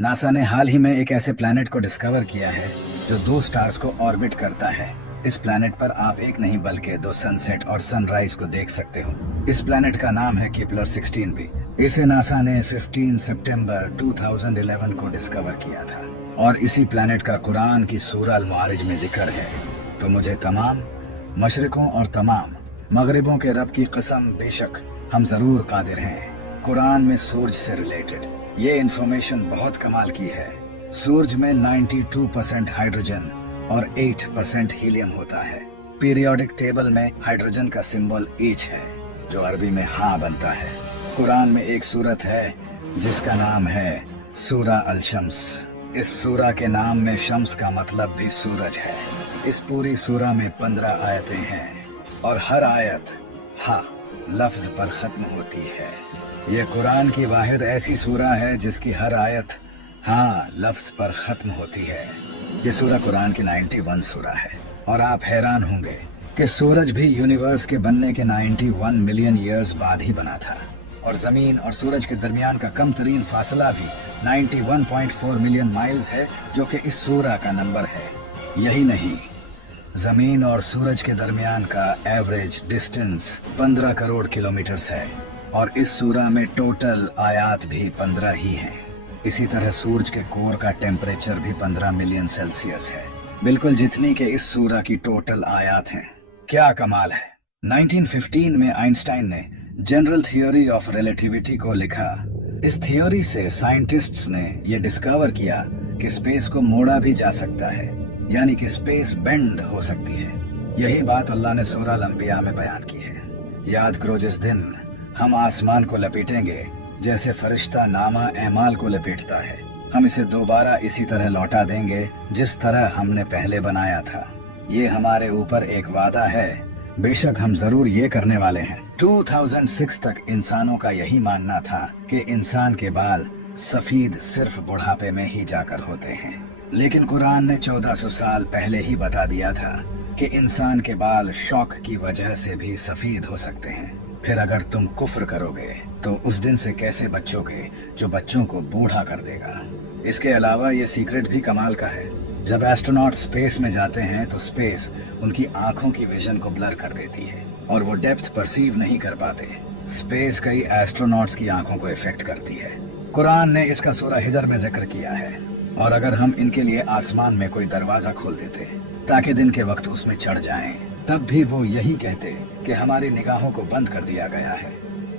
NASA ने हाल ही में एक ऐसे प्लैनेट को डिस्कवर किया है जो दो स्टार्स को ऑर्बिट करता है। इस प्लैनेट पर आप एक नहीं बल्कि दो सनसेट और सनराइज को देख सकते हो। इस प्लैनेट का नाम है केपलर 16b। इसे नासा ने 15 सितंबर 2011 को डिस्कवर किया था और इसी प्लैनेट का कुरान की सूरह अल मारिज में जिक्र है। तो मुझे तमाम मशरिकों और तमाम मगरिबों के रब की कसम, बेशक हम जरूर कादिर हैं। कुरान में सूरज से रिलेटेड ये इन्फॉर्मेशन बहुत कमाल की है। सूरज में 92% हाइड्रोजन और 8% हीलियम होता है। पीरियोडिक टेबल में हाइड्रोजन का सिंबल H है जो अरबी में हाँ बनता है। कुरान में एक सूरत है जिसका नाम है सूरह अल शम्स। इस सूरह के नाम में शम्स का मतलब भी सूरज है। इस पूरी सूरह में 15 आयतें हैं और हर आयत हा लफ्ज पर खत्म होती है। ये कुरान की वाहिद ऐसी सूरह है जिसकी हर आयत हाँ लफ्ज पर खत्म होती है। ये सूरह कुरान की 91 सूरह है और आप हैरान होंगे कि सूरज भी यूनिवर्स के बनने के 91 मिलियन ईयर्स बाद ही बना था और जमीन और सूरज के दरमियान का कम तरीन फासला भी 91.4 मिलियन माइल्स है जो कि इस सूरह का नंबर है। यही नहीं, जमीन और सूरज के दरमियान का एवरेज डिस्टेंस 15 करोड़ किलोमीटर्स है और इस सूरह में टोटल आयात भी 15 ही हैं। इसी तरह सूरज के कोर का टेम्परेचर भी 15 मिलियन सेल्सियस है, बिल्कुल जितनी के इस सूरह की टोटल आयात हैं। क्या कमाल है। 1915 में आइंस्टाइन ने जनरल थियोरी ऑफ रिलेटिविटी को लिखा। इस थियोरी से साइंटिस्ट्स ने यह डिस्कवर किया कि स्पेस को मोड़ा भी जा सकता है, यानी कि स्पेस बेंड हो सकती है। यही बात अल्लाह ने सूरह अल अंबिया में बयान की है। याद करो जिस दिन हम आसमान को लपेटेंगे जैसे फरिश्ता नामा एमाल को लपेटता है, हम इसे दोबारा इसी तरह लौटा देंगे जिस तरह हमने पहले बनाया था। ये हमारे ऊपर एक वादा है, बेशक हम जरूर ये करने वाले हैं। 2006 तक इंसानों का यही मानना था कि इंसान के बाल सफेद सिर्फ बुढ़ापे में ही जाकर होते हैं, लेकिन कुरान ने 1400 साल पहले ही बता दिया था कि इंसान के बाल शौक की वजह से भी सफेद हो सकते हैं। फिर अगर तुम कुफ्र करोगे तो उस दिन से कैसे बचोगे जो बच्चों को बूढ़ा कर देगा। इसके अलावा ये सीक्रेट भी कमाल का है। जब एस्ट्रोनॉट स्पेस में जाते हैं तो स्पेस उनकी आंखों की विजन को ब्लर कर देती है और वो डेप्थ परसीव नहीं कर पाते। स्पेस कई एस्ट्रोनॉट्स की आंखों को इफेक्ट करती है। कुरान ने इसका सूरह हिजर में जिक्र किया है। और अगर हम इनके लिए आसमान में कोई दरवाजा खोल देते ताकि दिन के वक्त उसमें चढ़ जाएं, तब भी वो यही कहते कि हमारी निगाहों को बंद कर दिया गया है।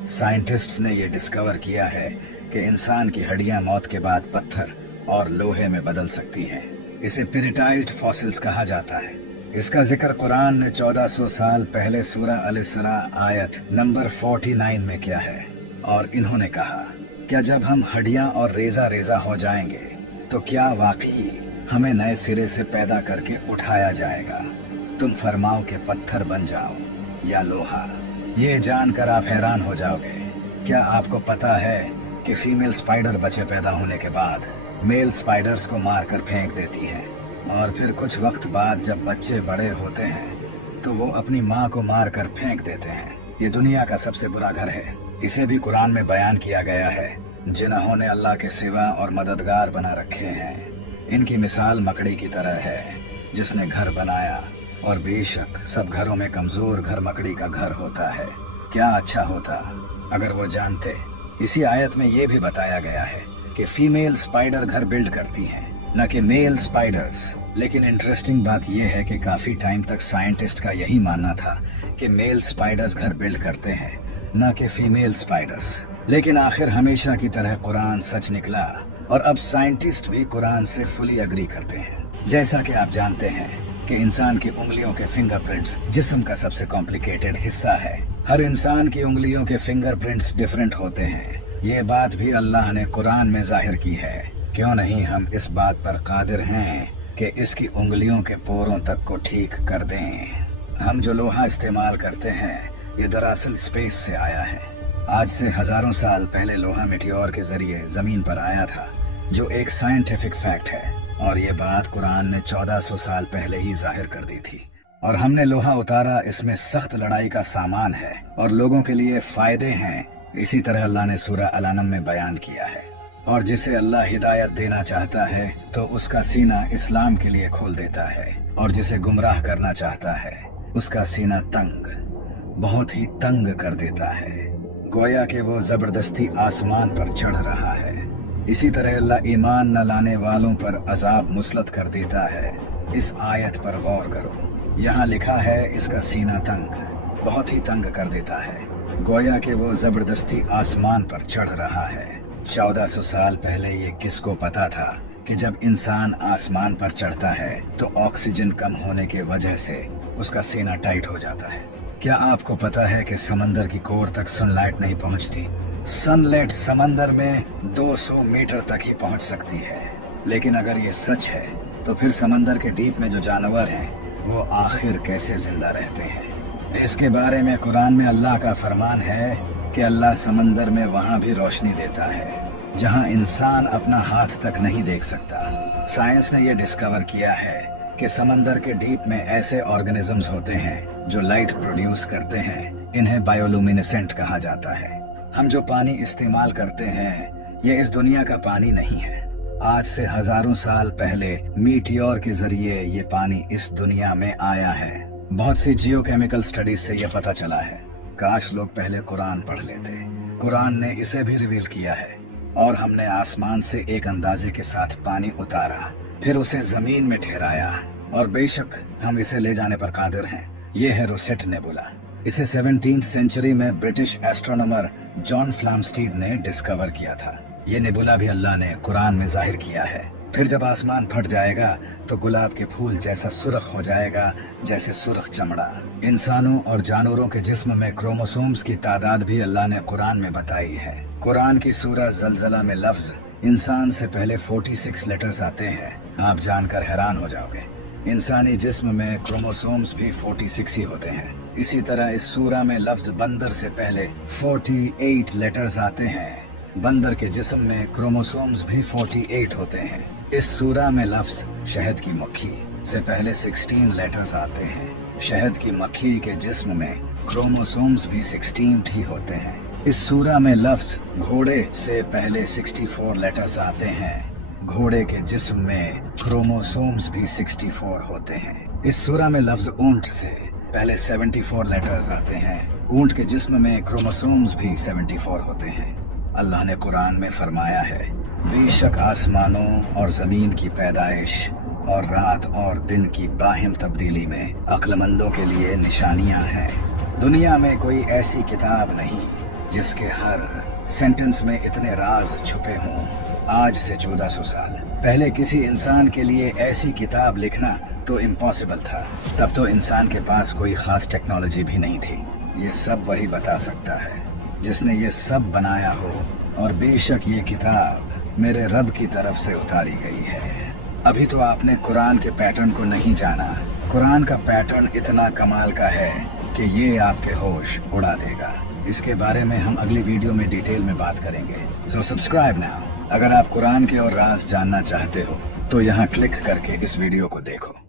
साइंटिस्ट्स ने ये डिस्कवर किया है कि इंसान की हड्डियां मौत के बाद पत्थर और लोहे में बदल सकती हैं। इसे पिरिटाइज्ड फॉसिल्स कहा जाता है। इसका जिक्र कुरान ने 1400 साल पहले सूरह अल इसरा आयत नंबर 49 में किया है और इन्होंने कहा, क्या जब हम हड्डियां और रेजा रेजा हो जाएंगे तो क्या वाकई हमें नए सिरे से पैदा करके उठाया जाएगा? तुम फरमाओ के पत्थर बन जाओ या लोहा। ये जानकर आप हैरान हो जाओगे। क्या आपको पता है कि फीमेल स्पाइडर बच्चे पैदा होने के बाद मेल स्पाइडर्स को मारकर फेंक देती है और फिर कुछ वक्त बाद जब बच्चे बड़े होते हैं तो वो अपनी माँ को मारकर फेंक देते हैं। ये दुनिया का सबसे बुरा घर है। इसे भी कुरान में बयान किया गया है। जिन्होंने अल्लाह के सिवा और मददगार बना रखे हैं, इनकी मिसाल मकड़ी की तरह है जिसने घर बनाया, और बेशक सब घरों में कमजोर घर मकड़ी का घर होता है। क्या अच्छा होता अगर वो जानते। इसी आयत में ये भी बताया गया है कि फीमेल स्पाइडर घर बिल्ड करती हैं, न कि मेल स्पाइडर्स। लेकिन इंटरेस्टिंग बात यह है कि काफी टाइम तक साइंटिस्ट का यही मानना था कि मेल स्पाइडर्स घर बिल्ड करते हैं, न कि फीमेल स्पाइडर्स। लेकिन आखिर हमेशा की तरह कुरान सच निकला और अब साइंटिस्ट भी कुरान से फुली अग्री करते हैं। जैसा कि आप जानते हैं कि इंसान की उंगलियों के फिंगरप्रिंट्स जिस्म का सबसे कॉम्प्लिकेटेड हिस्सा है। हर इंसान की उंगलियों के फिंगरप्रिंट्स डिफरेंट होते हैं। ये बात भी अल्लाह ने कुरान में जाहिर की है। क्यों नहीं हम इस बात पर कादिर हैं कि इसकी उंगलियों के पोरों तक को ठीक कर दें। हम जो लोहा इस्तेमाल करते हैं ये दरअसल स्पेस से आया है। आज से हजारों साल पहले लोहा मेटियोर के जरिए जमीन पर आया था, जो एक साइंटिफिक फैक्ट है और ये बात कुरान ने 1400 साल पहले ही जाहिर कर दी थी। और हमने लोहा उतारा, इसमें सख्त लड़ाई का सामान है और लोगों के लिए फायदे हैं। इसी तरह अल्लाह ने सूरह अल-अनम में बयान किया है, और जिसे अल्लाह हिदायत देना चाहता है तो उसका सीना इस्लाम के लिए खोल देता है, और जिसे गुमराह करना चाहता है उसका सीना तंग, बहुत ही तंग कर देता है, गोया कि वो जबरदस्ती आसमान पर चढ़ रहा है। इसी तरह अल्लाह ईमान न लाने वालों पर अजाब मुसलत कर देता है। इस आयत पर गौर करो, यहाँ लिखा है इसका सीना तंग, बहुत ही तंग कर देता है, गोया कि वो जबरदस्ती आसमान पर चढ़ रहा है। 1400 साल पहले ये किसको पता था कि जब इंसान आसमान पर चढ़ता है तो ऑक्सीजन कम होने के वजह से उसका सीना टाइट हो जाता है। क्या आपको पता है कि समंदर की कोर तक सनलाइट नहीं पहुंचती? सनलाइट समंदर में 200 मीटर तक ही पहुंच सकती है। लेकिन अगर ये सच है तो फिर समंदर के डीप में जो जानवर हैं वो आखिर कैसे जिंदा रहते हैं? इसके बारे में कुरान में अल्लाह का फरमान है कि अल्लाह समंदर में वहां भी रोशनी देता है जहां इंसान अपना हाथ तक नहीं देख सकता। साइंस ने यह डिस्कवर किया है कि समंदर के डीप में ऐसे ऑर्गेनिजम्स होते हैं जो लाइट प्रोड्यूस करते हैं, इन्हें बायोलुमिनेसेंट कहा जाता है। हम जो पानी इस्तेमाल करते हैं ये इस दुनिया का पानी नहीं है। आज से हजारों साल पहले मीटियोर के जरिए ये पानी इस दुनिया में आया है। बहुत सी जियोकेमिकल स्टडीज से यह पता चला है। काश लोग पहले कुरान पढ़ लेते। कुरान ने इसे भी रिवील किया है, और हमने आसमान से एक अंदाजे के साथ पानी उतारा, फिर उसे जमीन में ठहराया, और बेशक हम इसे ले जाने पर कादिर हैं। ये है रोसेट नेबुला। इसे 17th सेंचुरी में ब्रिटिश एस्ट्रोनॉमर जॉन फ्लामस्टीड ने डिस्कवर किया था। ये नेबुला भी अल्लाह ने कुरान में जाहिर किया है। फिर जब आसमान फट जाएगा तो गुलाब के फूल जैसा सुर्ख हो जाएगा, जैसे सुर्ख चमड़ा। इंसानों और जानवरों के जिस्म में क्रोमोसोम्स की तादाद भी अल्लाह ने कुरान में बताई है। कुरान की सूरह ज़लज़ला में लफ्ज इंसान से पहले 46 लेटर्स आते हैं। आप जानकर हैरान हो जाओगे। इंसानी जिस्म में क्रोमोसोम्स भी 46 ही होते हैं। इसी तरह इस सूरह में लफ्ज बंदर से पहले 48 लेटर्स आते हैं। बंदर के जिस्म में क्रोमोसोम्स भी 48 होते हैं। इस सूरह में लफ्ज शहद की मक्खी से पहले 16 लेटर्स आते हैं। शहद की मक्खी के जिस्म में क्रोमोसोम्स भी 16 ही होते हैं। इस सूरह में लफ्ज घोड़े से पहले 64 लेटर्स आते हैं। घोड़े के जिस्म में क्रोमोसोम्स भी 64 होते हैं। इस सूरह में लफ्ज ऊंट से पहले 74 लेटर्स आते हैं। ऊंट के जिस्म में क्रोमोसोम्स भी 74 होते हैं। अल्लाह ने कुरान में फरमाया है, बेशक आसमानों और जमीन की पैदाइश और रात और दिन की बाहिम तब्दीली में अक्लमंदों के लिए निशानियां हैं। दुनिया में कोई ऐसी किताब नहीं जिसके हर सेंटेंस में इतने राज छुपे हों। आज से 1400 साल पहले किसी इंसान के लिए ऐसी किताब लिखना तो इम्पॉसिबल था। तब तो इंसान के पास कोई खास टेक्नोलॉजी भी नहीं थी। ये सब वही बता सकता है जिसने ये सब बनाया हो, और बेशक ये किताब मेरे रब की तरफ से उतारी गई है। अभी तो आपने कुरान के पैटर्न को नहीं जाना। कुरान का पैटर्न इतना कमाल का है कि ये आपके होश उड़ा देगा। इसके बारे में हम अगली वीडियो में डिटेल में बात करेंगे। So subscribe now. अगर आप कुरान के और राज जानना चाहते हो तो यहाँ क्लिक करके इस वीडियो को देखो।